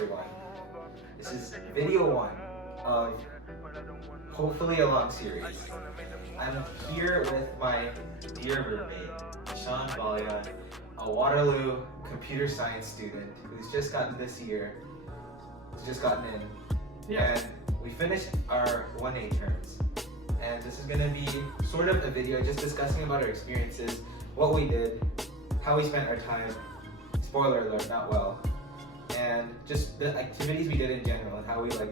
everyone. This is video 1 of hopefully a long series. I'm here with my dear roommate, Ishan, a Waterloo computer science student who's just gotten this year, who's just gotten in. Yeah. And we finished our 1A terms. And this is going to be sort of a video just discussing about our experiences, what we did, how we spent our time, spoiler alert, not well, and just the activities we did in general and how we got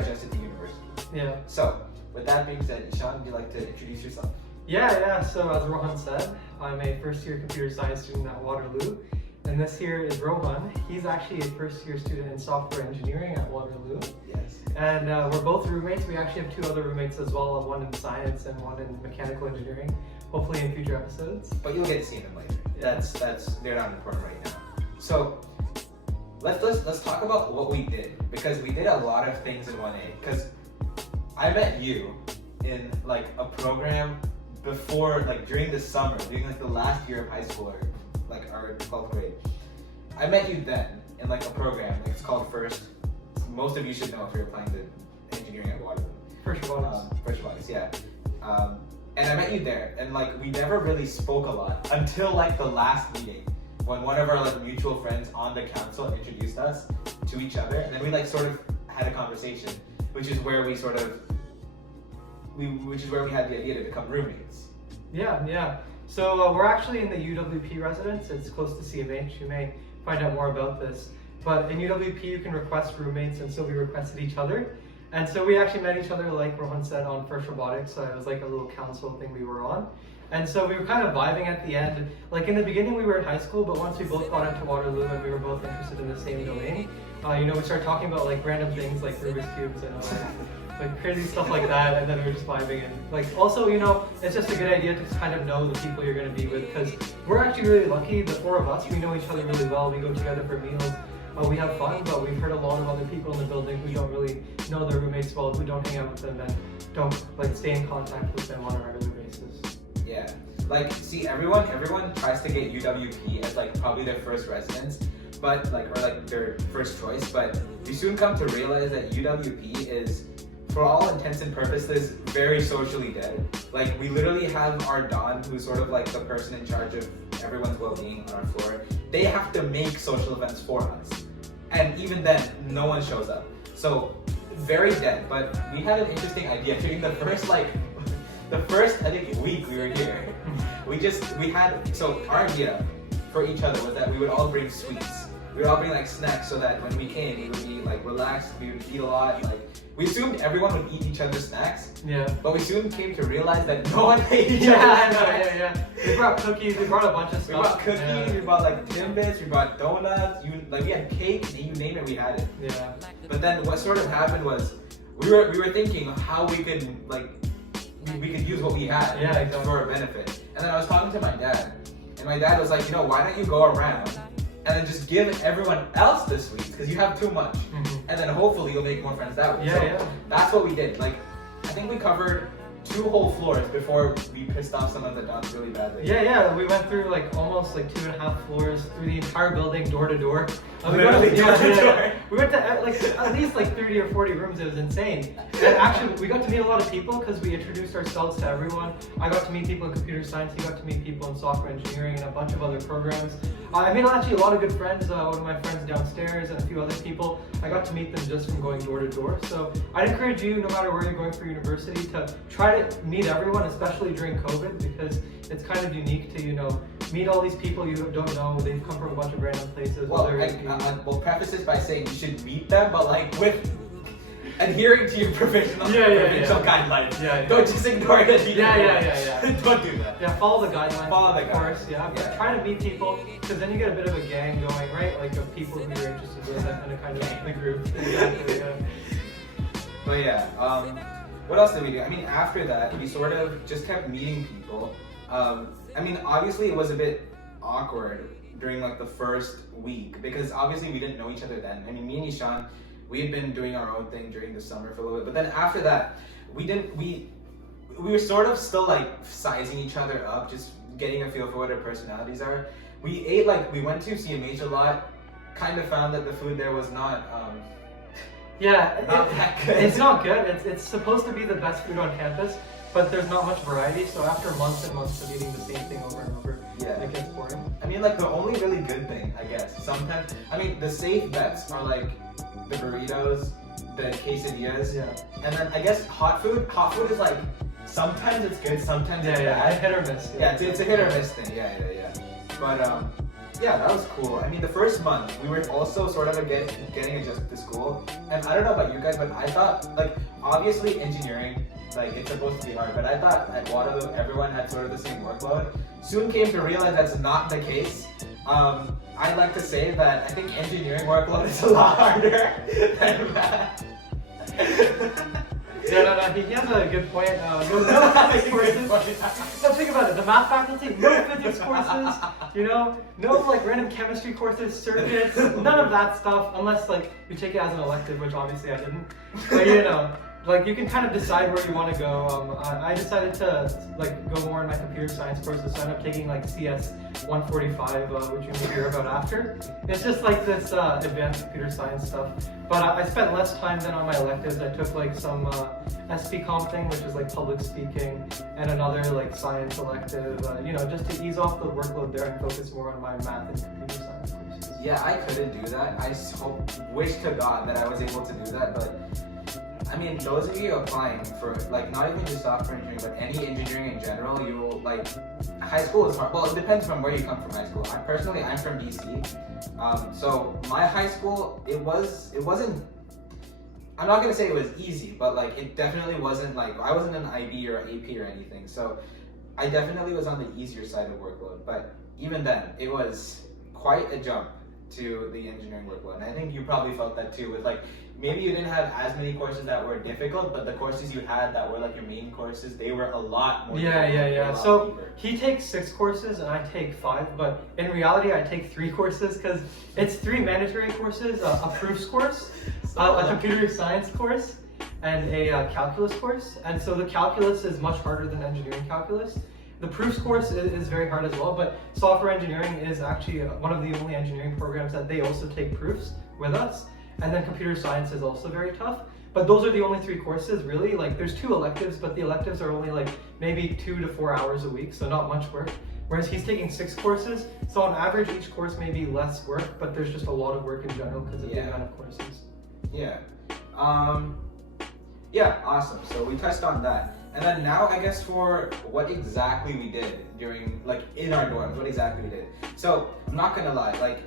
adjusted to university. Yeah. So, with that being said, Ishan, would you like to introduce yourself? Yeah. So as Rohan said, I'm a first-year computer science student at Waterloo, and this here is Rohan. He's actually a first-year student in software engineering at Waterloo. Yes. And we're both roommates. We actually have 2 other roommates as well, one in science and one in mechanical engineering, hopefully in future episodes. But you'll get to see them later. Yeah. They're not important right now. So let's talk about what we did, because we did a lot of things in 1A. Because I met you in like a program before, like during the summer, during like the last year of high school, or like our 12th grade. I met you then in like a program. Like, it's called First. Most of you should know if you're applying to engineering at Waterloo. First Robotics, yeah. And I met you there, and like we never really spoke a lot until like the last meeting, when one of our like mutual friends on the council introduced us to each other, and then we like sort of had a conversation, which is where we had the idea to become roommates. Yeah. So we're actually in the UWP residence. It's close to CMH. You may find out more about this. But in UWP, you can request roommates, and so we requested each other. And so we actually met each other, like Rohan said, on First Robotics. So it was like a little council thing we were on. And so we were kind of vibing at the end. Like in the beginning, we were in high school, but once we both got into Waterloo and we were both interested in the same domain, we started talking about like random things like Rubik's Cubes and like crazy stuff like that. And then we were just vibing. And like also, it's just a good idea to kind of know the people you're going to be with, because we're actually really lucky. The 4 of us, we know each other really well. We go together for meals. We have fun, but we've heard a lot of other people in the building who don't really know their roommates well, who don't hang out with them and don't like stay in contact with them on a regular basis. Yeah, like see, everyone tries to get UWP as like probably their first residence, but or their first choice. But we soon come to realize that UWP is, for all intents and purposes, very socially dead. Like we literally have our Don, who's sort of like the person in charge of everyone's well-being on our floor. They have to make social events for us. And even then, no one shows up. So, very dead. But we had an interesting idea during the first I think week we were here. So our idea for each other was that we would all bring sweets. We would all bring like snacks, so that when we came, we would be like relaxed, we would eat a lot. Like, we assumed everyone would eat each other's snacks. Yeah. But we soon came to realize that no one ate each other's snacks. Yeah. We brought cookies, we brought a bunch of stuff. We brought cookies, we brought like Timbits, we brought donuts, we had cake, you name it, we had it. Yeah. But then what sort of happened was, we were thinking how we could use what we had, yeah, exactly, for our benefit. And then I was talking to my dad, and my dad was like, why don't you go around and then just give everyone else the sweets, because you have too much. Mm-hmm. And then hopefully you'll make more friends that way. Yeah. That's what we did. Like, I think we covered 2 whole floors before we pissed off someone that done really badly. Yeah. We went through like almost like 2.5 floors through the entire building, door to door. We went to like at least like 30 or 40 rooms. It was insane. And actually, we got to meet a lot of people because we introduced ourselves to everyone. I got to meet people in computer science. He got to meet people in software engineering and a bunch of other programs. I made actually a lot of good friends. One of my friends downstairs and a few other people. I got to meet them just from going door to door. So I'd encourage you, no matter where you're going for university, to try to meet everyone, especially during COVID, because it's kind of unique to meet all these people you don't know. They've come from a bunch of random places. Well, we'll preface this by saying you should meet them, but like with adhering to your provincial guidelines. Yeah. Don't just ignore it. Yeah. Don't do that. Yeah, follow the guidelines. Of course. Yeah. But try to meet people, because then you get a bit of a gang going, right? Like of people who you're interested with and a kind of the group. Exactly. Yeah. But yeah. What else did we do? I mean, after that, we sort of just kept meeting people. Obviously, it was a bit awkward during like the first week, because obviously we didn't know each other then. Me and Ishan, we had been doing our own thing during the summer for a little bit, but then after that, we were sort of still like sizing each other up, just getting a feel for what our personalities are. We went to CMH a lot, kind of found that the food there was not Yeah, not that good. it's not good. It's supposed to be the best food on campus, but there's not much variety. So after months and months of eating the same thing over and over, Yeah. it gets boring. I mean, like the only really good thing, I guess. Sometimes, I mean, the safe bets are like the burritos, the quesadillas, Yeah. and then I guess hot food. Hot food is like sometimes it's good, sometimes it's Yeah, bad. hit or miss. Yeah, it's a hit or miss thing. Yeah. But yeah, that was cool. I mean, the first month we were also sort of getting adjusted to school, and I don't know about you guys, but I thought like obviously engineering, like it's supposed to be hard, but I thought at Waterloo everyone had sort of the same workload. Soon came to realize that's not the case. I like to say that I think engineering workload is a lot harder than math. No, he has a good point. No physics courses. So think about it, the math faculty, no physics courses, no like random chemistry courses, circuits, none of that stuff, unless like you take it as an elective, which obviously I didn't. But like you can kind of decide where you want to go. I decided to like go more in my computer science courses, so I ended up taking like CS 145, which you may hear about after. It's just like this advanced computer science stuff. But I spent less time than on my electives. I took like some SP Comp thing, which is like public speaking, and another like science elective, just to ease off the workload there and focus more on my math and computer science courses. Yeah, I couldn't do that. I wish to God that I was able to do that, but I mean, those of you applying for, like, not even just software engineering, but any engineering in general, you will, like, high school is hard. Well, it depends from where you come from high school. I'm from DC. So my high school, it wasn't, I'm not going to say it was easy, but, like, it definitely wasn't, like, I wasn't an IB or AP or anything. So I definitely was on the easier side of workload. But even then, it was quite a jump to the engineering workload. And I think you probably felt that too with, like, maybe you didn't have as many courses that were difficult, but the courses you had that were like your main courses, they were a lot more difficult. Yeah. So he takes 6 courses and I take 5, but in reality I take 3 courses because it's 3 mandatory courses, a proofs course, a computer science course, and a calculus course. And so the calculus is much harder than engineering calculus. The proofs course is very hard as well, but software engineering is actually one of the only engineering programs that they also take proofs with us. And then computer science is also very tough. But those are the only 3 courses, really. Like, there's 2 electives, but the electives are only like maybe 2 to 4 hours a week, so not much work. Whereas he's taking 6 courses, so on average each course may be less work, but there's just a lot of work in general because of the amount of courses. Yeah. Yeah, awesome. So we touched on that. And then now I guess for what exactly we did during, like, in our dorms, what exactly we did. So I'm not gonna lie, like,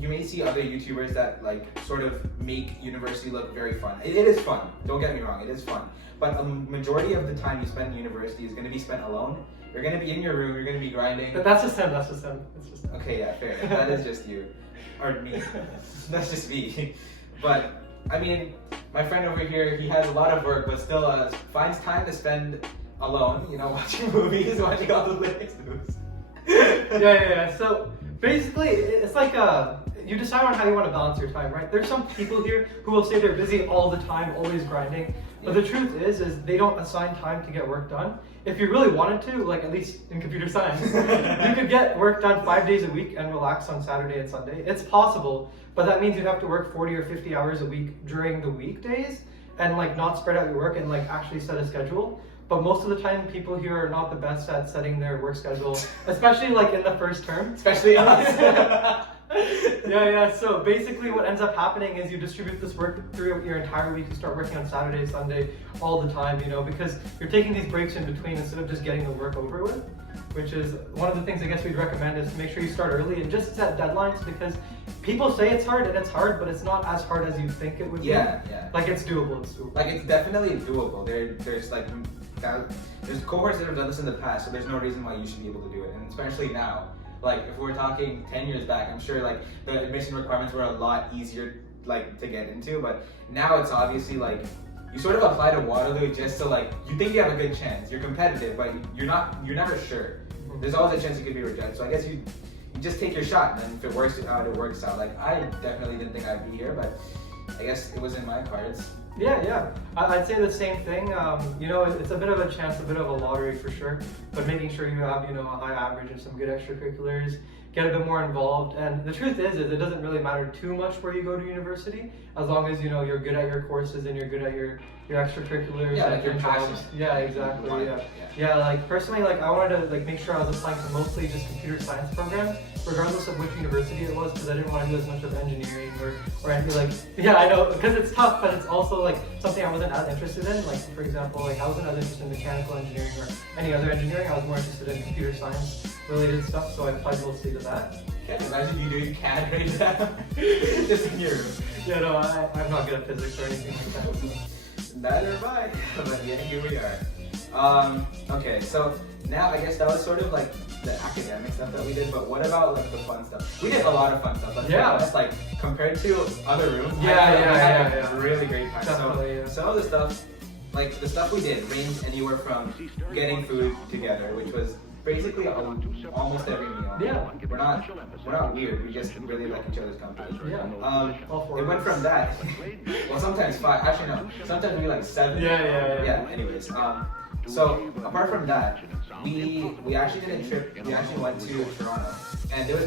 you may see other YouTubers that like sort of make university look very fun. It is fun, don't get me wrong, it is fun. But a majority of the time you spend in university is gonna be spent alone. You're gonna be in your room, you're gonna be grinding. But that's just him. It's just him. Okay, yeah, fair. That is just you. Or me. That's just me. But I mean, my friend over here, he has a lot of work, but still finds time to spend alone, watching movies, watching all the latest news. Yeah. So basically, it's like you decide on how you want to balance your time, right? There's some people here who will say they're busy all the time, always grinding. But the truth is they don't assign time to get work done. If you really wanted to, like at least in computer science, you could get work done 5 days a week and relax on Saturday and Sunday. It's possible, but that means you'd have to work 40 or 50 hours a week during the weekdays and like not spread out your work and like actually set a schedule. But most of the time, people here are not the best at setting their work schedule, especially like in the first term. Especially us. Yeah. So basically what ends up happening is you distribute this work through your entire week. You start working on Saturday, Sunday, all the time, because you're taking these breaks in between instead of just getting the work over with, which is one of the things I guess we'd recommend is to make sure you start early and just set deadlines because people say it's hard and it's hard, but it's not as hard as you think it would be. Yeah. Like it's doable. Like it's definitely doable. There's like, there's cohorts that have done this in the past, so there's no reason why you should be able to do it, and especially now. Like if we're talking 10 years back, I'm sure like the admission requirements were a lot easier like to get into, but now it's obviously like you sort of apply to Waterloo just to like you think you have a good chance, you're competitive, but you're never sure. There's always a chance you could be rejected. So I guess you just take your shot, and then if it works out, it works out. Like I definitely didn't think I'd be here, but I guess it was in my cards. Yeah. I'd say the same thing. It's a bit of a chance, a bit of a lottery for sure, but making sure you have, a high average and some good extracurriculars, get a bit more involved. And the truth is it doesn't really matter too much where you go to university, as long as you're good at your courses and you're good at your extracurriculars Yeah, and like you're your passionate. jobs. Yeah, exactly. Yeah. Yeah, like personally, like I wanted to like make sure I was applying to mostly just computer science programs, regardless of which university it was, because I didn't want to do as much of engineering or anything like. Yeah, I know, because it's tough, but it's also like something I wasn't as interested in. Like for example, like I wasn't as interested in mechanical engineering or any other engineering. I was more interested in computer science related stuff, so I applied mostly to that. Can't imagine you doing CAD right now. Just in your room. Yeah, no, I'm not good at physics or anything like that. So. Neither am I. But yeah, here we are. Okay, so now I guess that was sort of like the academic stuff that we did, but what about like the fun stuff? We did a lot of fun stuff. Let's be honest, like compared to other rooms, we had a really great time. Definitely, so some of the stuff, like the stuff we did, ranged anywhere from getting food together, which was basically almost every meal. Yeah. We're not weird. We just really like each other's company. Yeah. It went from that. Well, sometimes 5. Actually, no. Sometimes we like 7. Yeah. Anyways, so apart from that, we actually did a trip. We actually went to Toronto, and it was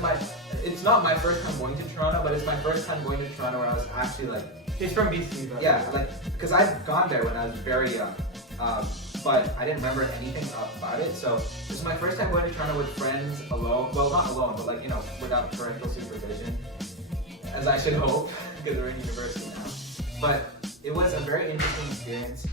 it's not my first time going to Toronto, but it's my first time going to Toronto where I was actually like. He's from BC, but. Yeah, like because I've gone there when I was very young. But I didn't remember anything about it. So this is my first time going to Toronto with friends alone. Well, not alone, but like, without parental supervision, as I should hope, because we're in university now. But it was a very interesting experience.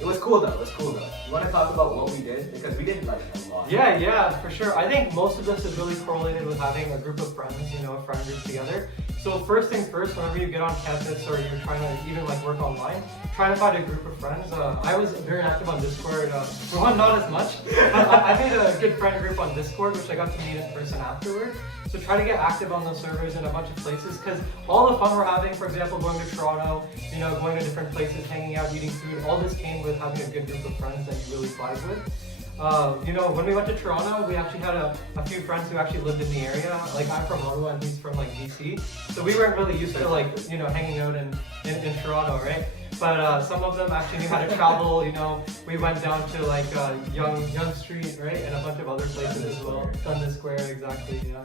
It was cool though. You want to talk about what we did? Because we did like a lot. Yeah, for sure. I think most of this is really correlated with having a group of friends, a friend group together. So first thing first, whenever you get on campus or you're trying to even like work online, try to find a group of friends. I was very active on Discord. Rohan, not as much, but I made a good friend group on Discord, which I got to meet in person afterward. So try to get active on those servers in a bunch of places, because all the fun we're having, for example, going to Toronto, going to different places, hanging out, eating food, all this came with having a good group of friends that you really vibe with. When we went to Toronto, we actually had a few friends who actually lived in the area. Like I'm from Waterloo and he's from like BC, so we weren't really used to like hanging out in Toronto, right? But some of them actually knew how to travel. We went down to like Yonge Street, right, and a bunch of other places as well. Dundas Square, exactly, yeah.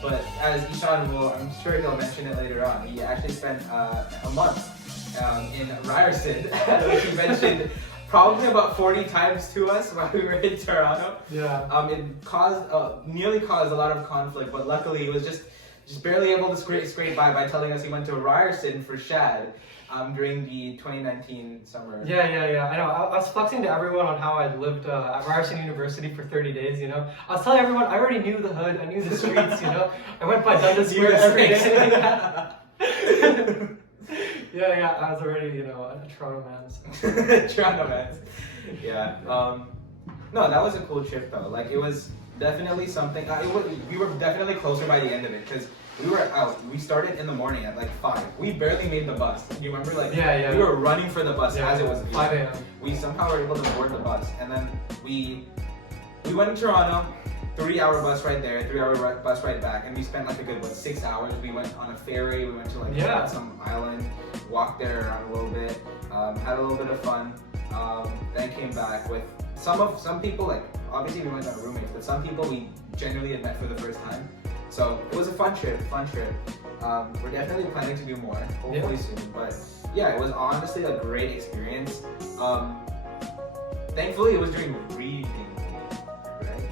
But as Ishan will, I'm sure he'll mention it later on, he actually spent a month in Ryerson, which he mentioned probably about 40 times to us while we were in Toronto. Yeah. It nearly caused a lot of conflict, but luckily he was just barely able to scrape by telling us he went to Ryerson for Shad during the 2019 summer. Yeah. I know. I was flexing to everyone on how I'd lived at Ryerson University for 30 days, I was telling everyone I already knew the hood, I knew the streets, I went by Dundas Square every day. Yeah, I was already, a Toronto man. So. Toronto man. Yeah. No, that was a cool trip though. Like it was definitely something. We were definitely closer by the end of it because we were out. We started in the morning at like 5. We barely made the bus. You remember, like we were running for the bus as it was 5 a.m. We somehow were able to board the bus, and then we went to Toronto. 3-hour bus right there, 3-hour bus right back, and we spent like a good 6 hours. We went on a ferry. We went to like some island, walked there around a little bit, had a little bit of fun. Then came back with some people. Like obviously we went on roommates, but some people we generally had met for the first time. So it was a fun trip. We're definitely planning to do more, hopefully soon. But yeah, it was honestly a great experience. Thankfully, it was during reading.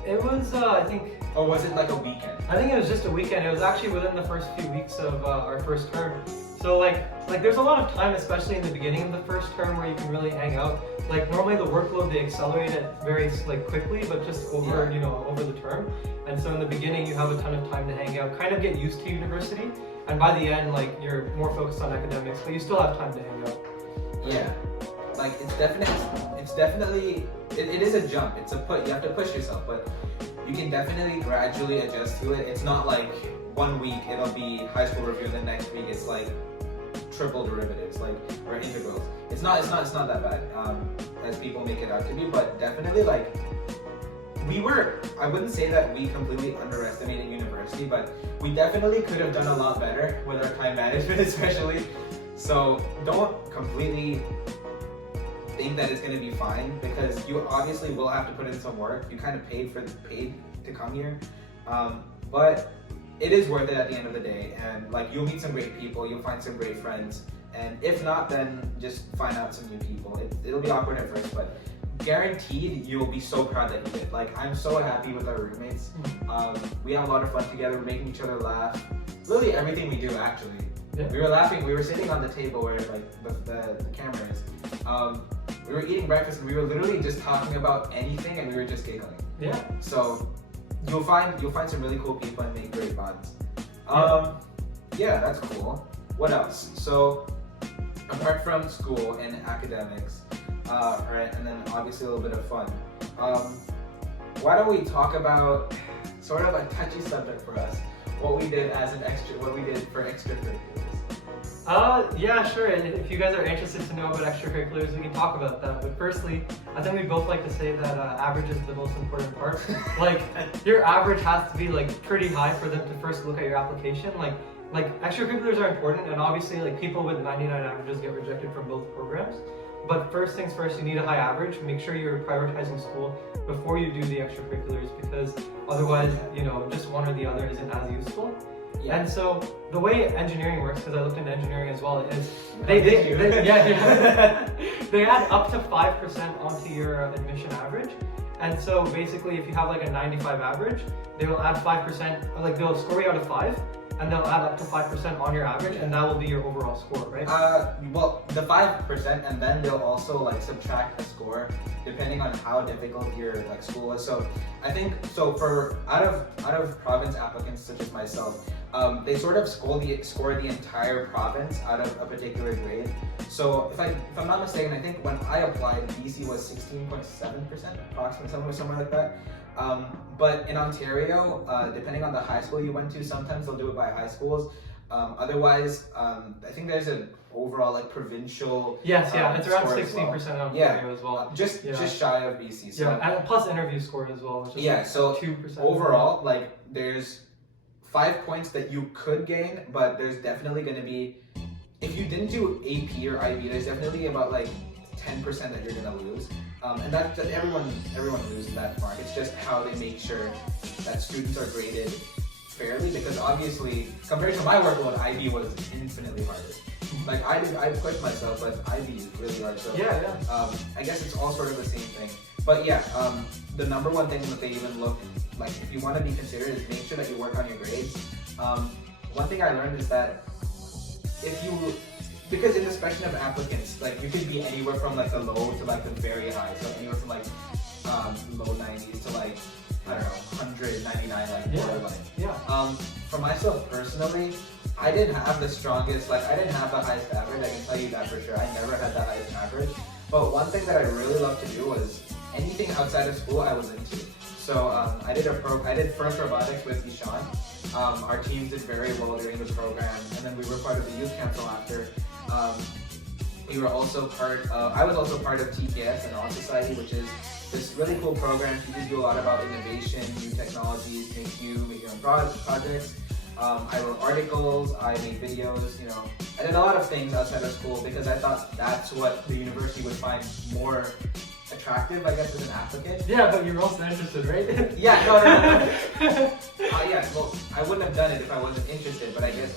It was, I think... Or was it like a weekend? I think it was just a weekend. It was actually within the first few weeks of our first term. So like there's a lot of time, especially in the beginning of the first term, where you can really hang out. Like normally the workload, they accelerate it very quickly, but just over, over the term. And so in the beginning, you have a ton of time to hang out, kind of get used to university. And by the end, like you're more focused on academics, but you still have time to hang out. Yeah. Like it is a jump. You have to push yourself, but you can definitely gradually adjust to it. It's not like 1 week it'll be high school review and the next week it's like triple derivatives, or integrals. It's not that bad as people make it out to be, but definitely I wouldn't say that we completely underestimated university, but we definitely could have done a lot better with our time management especially. So don't completely think that it's going to be fine, because you obviously will have to put in some work. You kind of paid to come here, But it is worth it at the end of the day, and like you'll meet some great people, you'll find some great friends, and if not, then just find out some new people. It'll be awkward at first, but guaranteed you'll be so proud that you did. Like, I'm so happy with our roommates. We have a lot of fun together, we're making each other laugh. Literally everything we do, actually. Yeah. We were laughing, we were sitting on the table where like the camera is. We were eating breakfast and we were literally just talking about anything and we were just giggling. Yeah. So you'll find some really cool people and make great bonds. Yeah, that's cool. What else? So apart from school and academics, right, and then obviously a little bit of fun. Why don't we talk about sort of a touchy subject for us? What we did for extracurriculars. Yeah, sure. And if you guys are interested to know about extracurriculars, we can talk about that. But firstly, I think we both like to say that average is the most important part. Like, your average has to be like pretty high for them to first look at your application. Like extracurriculars are important, and obviously like people with 99 averages get rejected from both programs. But first things first, you need a high average. Make sure you're prioritizing school before you do the extracurriculars, because otherwise, you know, just one or the other isn't as useful. Yeah. And so the way engineering works, because I looked into engineering as well, is they add up to 5% onto your admission average. And so basically, if you have like a 95 average, they will add 5%, like they'll score you out of 5. And they'll add up to 5% on your average, and that will be your overall score, right? Well, the 5%, and then they'll also like subtract a score depending on how difficult your like school is. So I think for out of province applicants such as myself, they sort of score the entire province out of a particular grade. So if I'm not mistaken, I think when I applied, BC was 16.7%, approximately somewhere like that. But in Ontario, depending on the high school you went to, sometimes they'll do it by high schools. Otherwise, I think there's an overall like provincial. Yes, yeah, it's around 16% well. in Ontario as well. Just shy of BC. So. Yeah, and plus interview score as well. Which is yeah, like so 2%. Overall, like there's 5 points that you could gain, but there's definitely going to be, if you didn't do AP or IB, there's definitely about like 10% that you're gonna lose, and that everyone loses that mark. It's just how they make sure that students are graded fairly, because obviously compared to my workload, IB was infinitely harder. Like I pushed myself, but IB is really hard. So I guess it's all sort of the same thing. But yeah, the number one thing that they even look like if you want to be considered is make sure that you work on your grades. One thing I learned is that because in the spectrum of applicants, like you could be anywhere from like the low to like the very high. So anywhere from like low 90s to like, I don't know, 199, like borderline. Yeah. For myself personally, I didn't have the strongest, like I didn't have the highest average. I can tell you that for sure. I never had the highest average. But one thing that I really loved to do was anything outside of school I was into. So I did first robotics with Ishan. Our teams did very well during the program, and then we were part of the youth council after. I was also part of TKS and On Society, which is this really cool program. Teaches you a lot about innovation, new technologies, make your own projects. I wrote articles, I made videos, you know. I did a lot of things outside of school because I thought that's what the university would find more attractive, I guess, as an applicant. Yeah, but you're also interested, right? Yeah, no. Yeah, well, I wouldn't have done it if I wasn't interested, but I guess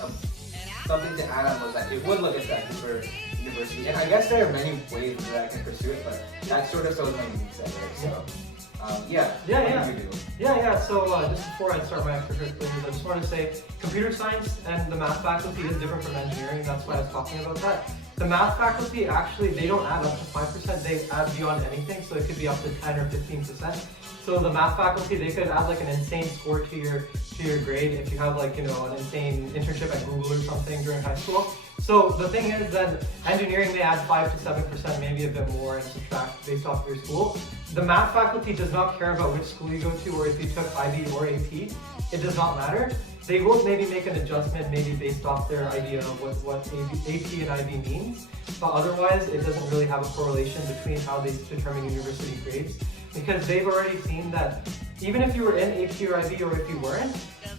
something to add on was that it would look attractive for university. And I guess there are many ways that I can pursue it, but that sort of shows my unique set, right? So, what do you do? So just before I start my extracurriculars, I just want to say computer science and the math faculty is different from engineering. That's why I was talking about that. The math faculty, actually, they don't add up to 5%, they add beyond anything, so it could be up to 10 or 15%. So the math faculty, they could add like an insane score to your grade if you have like, you know, an insane internship at Google or something during high school. So the thing is that engineering, they add 5 to 7%, maybe a bit more, and subtract based off of your school. The math faculty does not care about which school you go to or if you took IB or AP. It does not matter. They will maybe make an adjustment, maybe based off their idea of what AP and IB means, but otherwise it doesn't really have a correlation between how they determine university grades, because they've already seen that even if you were in AP or IB or if you weren't,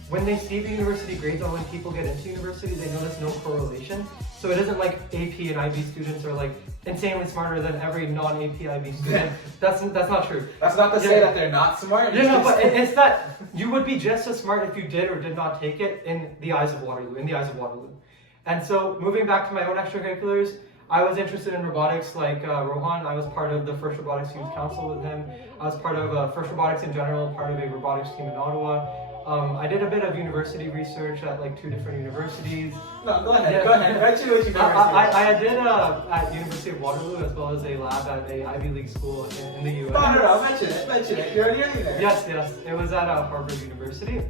when they see the university grades on when people get into university, they notice no correlation. So it isn't like AP and IB students are like insanely smarter than every non-AP IB student. That's not true. That's not to say that they're not smart. Yeah, no, but it's that you would be just as smart if you did or did not take it in the eyes of Waterloo. And so moving back to my own extracurriculars, I was interested in robotics like Rohan. I was part of the First Robotics Youth Council with him. I was part of First Robotics in general, part of a robotics team in Ottawa. I did a bit of university research at like 2 different universities. No, go ahead. Yeah. Go ahead. Mention which university. I did at University of Waterloo as well as a lab at a Ivy League school in the U.S. No, mention it. You're already there. Yes. It was at Harvard University.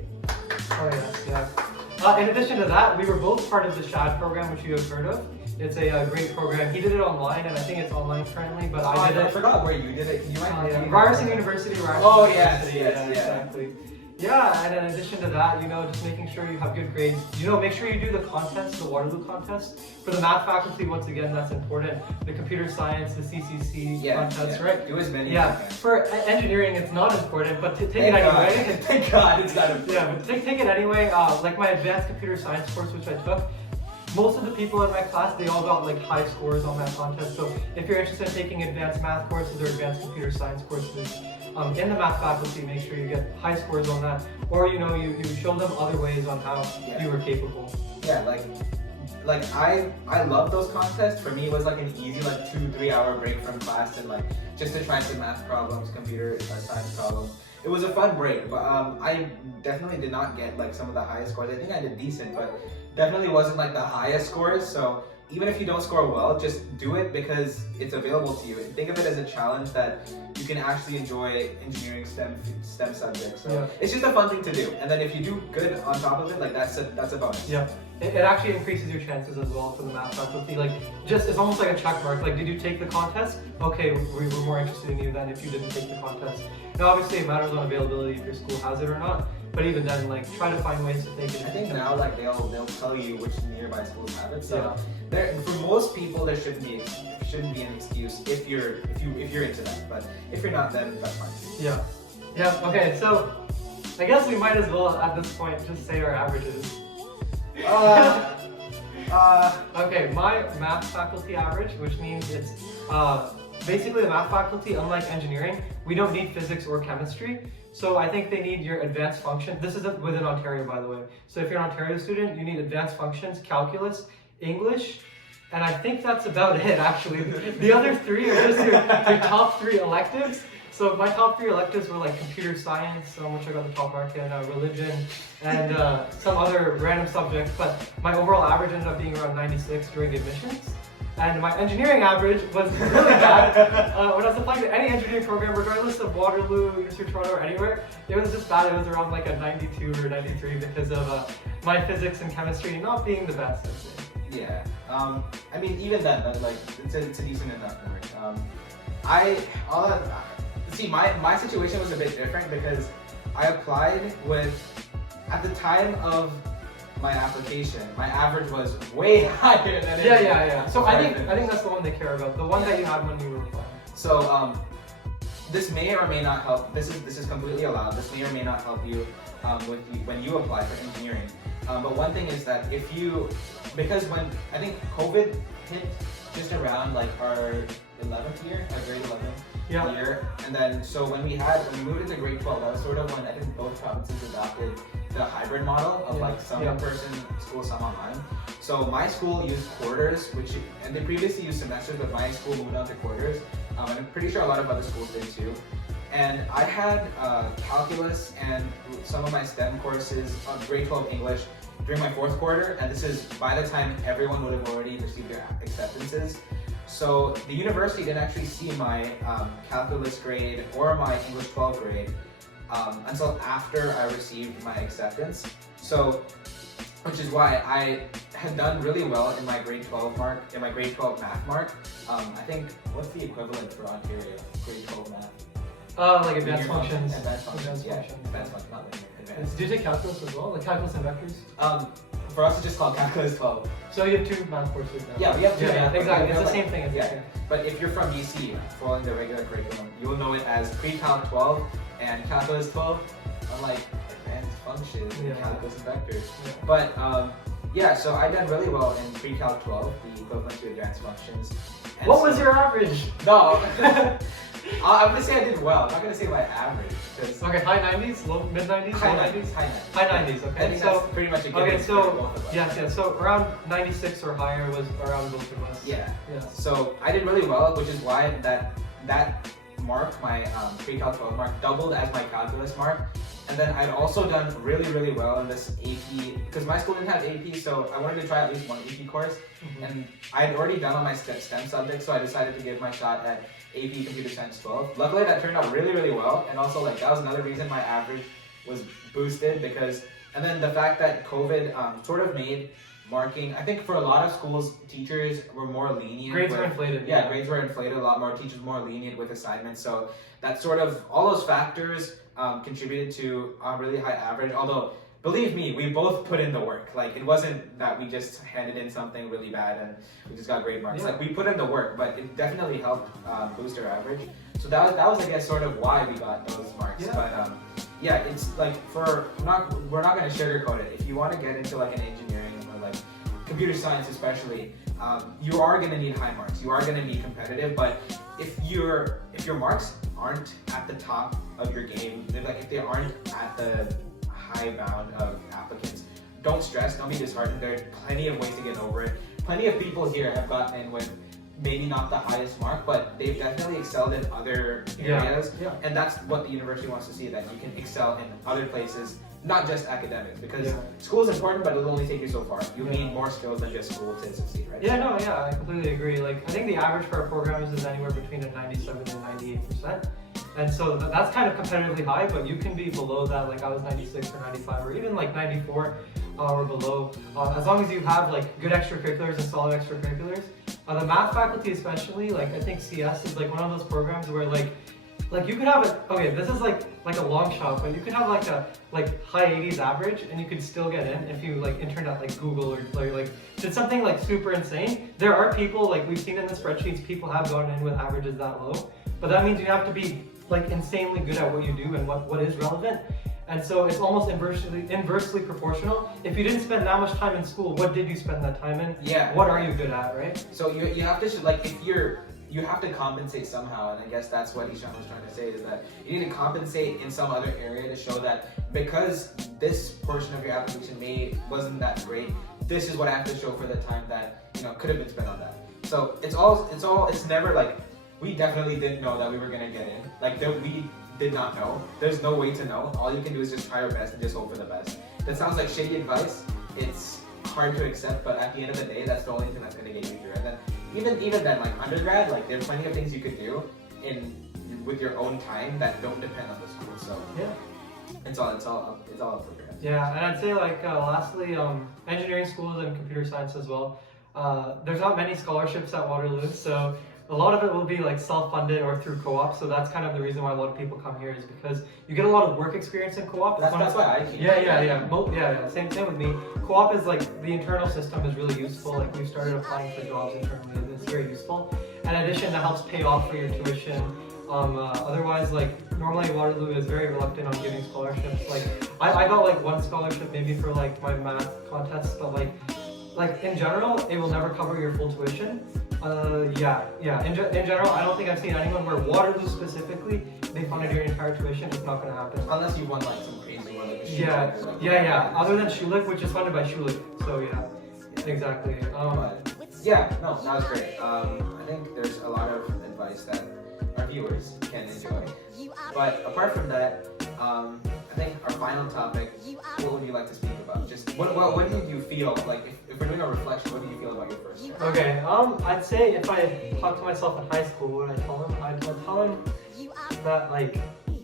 Oh yes, yeah. In addition to that, we were both part of the SHAD program, which you have heard of. It's a great program. He did it online, and I think it's online currently. But I did it. I forgot where you did it. You might. Ryerson University. Oh yes, exactly. Yeah, and in addition to that, just making sure you have good grades. Make sure you do the contest, the Waterloo contest. For the math faculty, once again, that's important. The computer science, the CCC contest, right? Do as many. Yeah. For engineering, it's not important, but take it anyway. Thank God, it's not important. Yeah, but take it anyway. Like my advanced computer science course, which I took. Most of the people in my class, they all got like high scores on that contest. So if you're interested in taking advanced math courses or advanced computer science courses in the math faculty, make sure you get high scores on that. Or you show them other ways on how you were capable. Yeah, like I love those contests. For me, it was like an easy 2-3 hour break from class and just to try some math problems, computer science problems. It was a fun break, but I definitely did not get some of the highest scores. I think I did decent, but definitely wasn't the highest scores. So even if you don't score well, just do it because it's available to you. And think of it as a challenge that you can actually enjoy engineering STEM subjects. So it's just a fun thing to do. And then if you do good on top of it, that's a bonus. Yeah. It actually increases your chances as well for the math faculty. It's almost like a check mark. Did you take the contest? Okay, we were more interested in you than if you didn't take the contest. Now, obviously, it matters on availability if your school has it or not. But even then, try to find ways to take it. I think now, they'll tell you which nearby schools have it. So for most people, there shouldn't be an excuse if you're into that. But if you're not, then that's fine. Yeah. Yeah. Okay. So I guess we might as well at this point just say our averages. Okay, my math faculty average, which means it's basically the math faculty, unlike engineering, we don't need physics or chemistry. So I think they need your advanced functions. This is within Ontario, by the way. So if you're an Ontario student, you need advanced functions, calculus, English, and I think that's about it, actually. The other 3 are just your top 3 electives. So my top 3 electives were computer science, which I got the top mark in, religion, and some other random subjects. But my overall average ended up being around 96 during admissions. And my engineering average was really bad. When I was applying to any engineering program, regardless of Waterloo, University of Toronto, or anywhere, it was just bad. It was around a 92 or 93 because of my physics and chemistry not being the best, I'd say. Yeah. I mean, even then, it's a decent enough number. See, my situation was a bit different because I applied at the time of my application, my average was way higher than it. Yeah. So I think that's the one they care about, the one that you had when you were applying. So this may or may not help. This is completely allowed. This may or may not help you when you apply for engineering. But one thing is that because when I think COVID hit just around our 11th year, our grade 11 year, and then so when we moved into grade 12, that was sort of when I think both provinces adopted the hybrid model of some in-person school, some online. So my school used quarters, and they previously used semesters, but my school moved on to quarters. And I'm pretty sure a lot of other schools did too. And I had calculus and some of my STEM courses on grade 12 English during my 4th quarter, and this is by the time everyone would have already received their acceptances. So the university didn't actually see my calculus grade or my English 12 grade until after I received my acceptance. So, which is why I had done really well in my grade 12 math mark. I think, what's the equivalent for Ontario, grade 12 math? Advanced functions. Advanced functions, advanced functions, not linear, advanced. Did you take calculus as well? Calculus and vectors? For us, it's just called calculus 12. So you have 2 math courses now. Yeah, we have 2 math courses. Exactly, it's the same thing. But if you're from BC, following the regular curriculum, you will know it as pre-calc 12 and calculus 12, unlike advanced functions and calculus and vectors. But so I did really well in pre-calc 12, the equivalent to advanced functions. And what was your average? No. I'm gonna say I did well. I'm not gonna say my average. Okay, high 90s, low mid 90s, High low 90s, high 90s. High 90s. I Okay, think so that's pretty much a good okay, for so both of us. yeah, so around 96 or higher was around both of us. Yeah. Yeah. So I did really well, which is why that mark, my pre-cal 12 mark, doubled as my calculus mark. And then I'd also done really, really well in this AP, because my school didn't have AP, so I wanted to try at least one AP course. And I'd already done all my STEM subjects, so I decided to give my shot at AP Computer Science 12. Luckily, that turned out really, really well. And also, like, that was another reason my average was boosted, because, and then the fact that COVID sort of made marking, I think for a lot of schools, teachers were more lenient. Grades were inflated. Yeah, grades were inflated. A lot more teachers were more lenient with assignments. So that sort of, all those factors contributed to a really high average. Although, believe me, we both put in the work. Like, it wasn't that we just handed in something really bad and we just got great marks. Yeah. Like, we put in the work, but it definitely helped boost our average. So that was, I guess, sort of why we got those marks. Yeah. But yeah, it's like we're not going to sugarcoat it. If you want to get into like an engineering or like computer science especially, you are going to need high marks. You are going to be competitive, but if your marks aren't at the top of your game, if they aren't at the high bound of applicants, don't stress, don't be disheartened. There are plenty of ways to get over it. Plenty of people here have gotten in with maybe not the highest mark, but they've definitely excelled in other areas. Yeah. And that's what the university wants to see, that you can excel in other places, not just academics, because school is important, but it'll only take you so far. You need more skills than just school to succeed, right? Yeah, no, yeah, I completely agree. Like, I think the average for our programs is anywhere between a 97 and 98%. And so that's kind of competitively high, but you can be below that. Like, I was 96 or 95 or even like 94 or below. As long as you have like good extracurriculars and solid extracurriculars. The math faculty especially, like I think CS is like one of those programs where like you could have this is like a long shot, but you could have like a high 80s average and you could still get in if you like interned at like Google or like did something like super insane. There are people, like we've seen in the spreadsheets, people have gone in with averages that low, but that means you have to be like insanely good at what you do and what is relevant. And so it's almost inversely proportional. If you didn't spend that much time in school, what did you spend that time in? Yeah. What are you good at, right? So you have to, like, if you have to compensate somehow, and I guess that's what Ishan was trying to say, is that you need to compensate in some other area to show that because this portion of your application wasn't that great, this is what I have to show for the time that could have been spent on that. So it's never like, we definitely didn't know that we were gonna get in. Like, we did not know. There's no way to know. All you can do is just try your best and just hope for the best. That sounds like shitty advice. It's hard to accept, but at the end of the day, that's the only thing that's gonna get you through. And then even then, like undergrad, like there's plenty of things you could do with your own time that don't depend on the school. So yeah, it's all up for grabs. Yeah, and I'd say like lastly, engineering schools and computer science as well. There's not many scholarships at Waterloo, so a lot of it will be like self-funded or through co-op. So that's kind of the reason why a lot of people come here, is because you get a lot of work experience in co-op. That's why I came. Yeah. Same with me. Co-op is like, the internal system is really useful. Like, we've started applying for jobs internally, and it's very useful. And in addition, that helps pay off for your tuition. Otherwise, like normally Waterloo is very reluctant on giving scholarships. Like I got like one scholarship maybe for like my math contest, but like in general, it will never cover your full tuition. In general, I don't think I've seen anyone where Waterloo specifically, they funded your entire tuition. It's not going to happen. Unless you won like some crazy one, like a yeah. Other than Schulich, which is funded by Schulich. So yeah. Exactly. That was great. I think there's a lot of advice that our viewers can enjoy. But apart from that, I think our final topic, what would you like to speak about? Just what did you feel like, if we're doing a reflection, what do you feel about your first year? Okay, I'd say if I talked to myself in high school, what would I tell him? I'd tell him that like,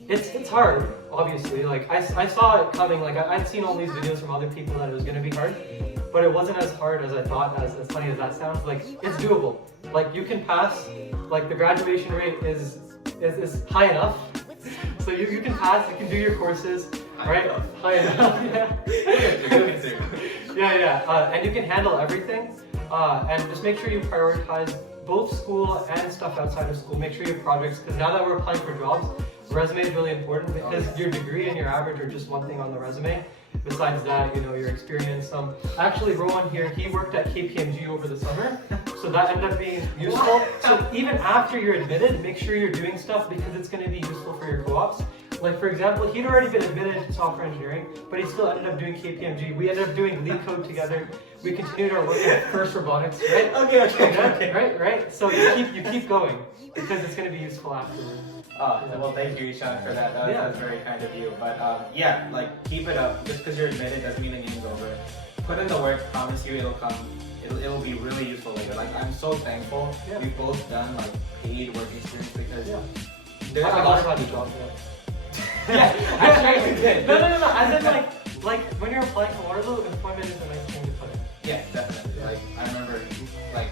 it's hard, obviously. Like I saw it coming, like I'd seen all these videos from other people that it was gonna be hard, but it wasn't as hard as I thought, as funny as that sounds. Like, it's doable. Like, you can pass, like the graduation rate is high enough. So you can pass, you can do your courses, right? High enough, yeah. And you can handle everything. And just make sure you prioritize both school and stuff outside of school. Make sure you have projects, because now that we're applying for jobs, resume is really important, because your degree and your average are just one thing on the resume. besides that, your experience. Actually, Rohan here, he worked at KPMG over the summer, so that ended up being useful. So even after you're admitted, make sure you're doing stuff because it's going to be useful for your co-ops. Like for example, he'd already been admitted to software engineering, but he still ended up doing KPMG. We ended up doing lead code together. We continued our work at First Robotics, right? Okay. Right. So you keep going because it's going to be useful afterwards. Well, thank you, Ishan, for that. That was very kind of you. But yeah, like keep it up. Just because you're admitted doesn't mean the game's over. Put in the work. Promise you, it'll come. It'll be really useful later. Like I'm so thankful we've both done like paid work experience because there's a lot of people. Yeah, actually you did. No. As in like when you're applying for Waterloo, employment is a nice thing to put in. Yeah, definitely. Like I remember like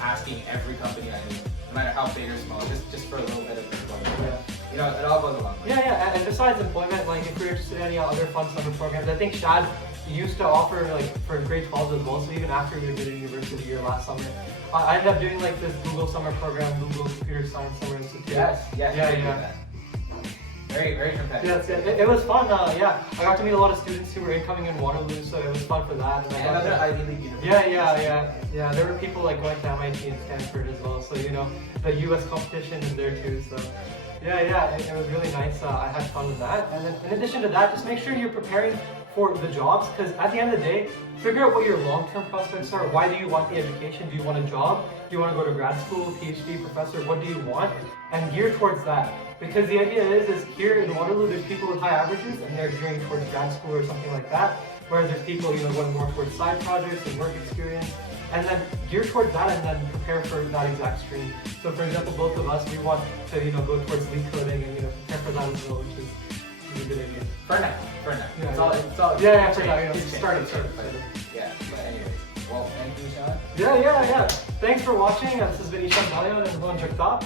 asking every company I knew, no matter how big or small, just for a little bit of employment. It all goes along. Yeah. And besides employment, like if you're interested in any other fun summer programs, I think Shad used to offer like for grade 12 as well. So even after we did university year last summer, I ended up doing like this Google summer program, Google Computer Science Summer Institute. Yes. Yeah. Very, very competitive. Yeah, it was fun. I got to meet a lot of students who were incoming in Waterloo, so it was fun for that. And other Ivy League universities. Yeah. There were people like going to MIT and Stanford as well, so the U.S. competition is there too. So it was really nice. I had fun with that. And then in addition to that, just make sure you're preparing for the jobs, because at the end of the day, figure out what your long-term prospects are. Why do you want the education? Do you want a job? Do you want to go to grad school, PhD, professor? What do you want? And gear towards that. Because the idea is here in Waterloo, there's people with high averages and they're gearing towards grad school or something like that. Whereas there's people, going more towards side projects and work experience. And then gear towards that and then prepare for that exact stream. So for example, both of us, we want to, go towards lead coding and, prepare for that as well, which is a good idea. For now. Yeah, it's all. Yeah, for now, started. Yeah, but anyways. Well, thank you, Ishan. Yeah. Thanks for watching. This has been Ishan Balion and Rohan Jagtap.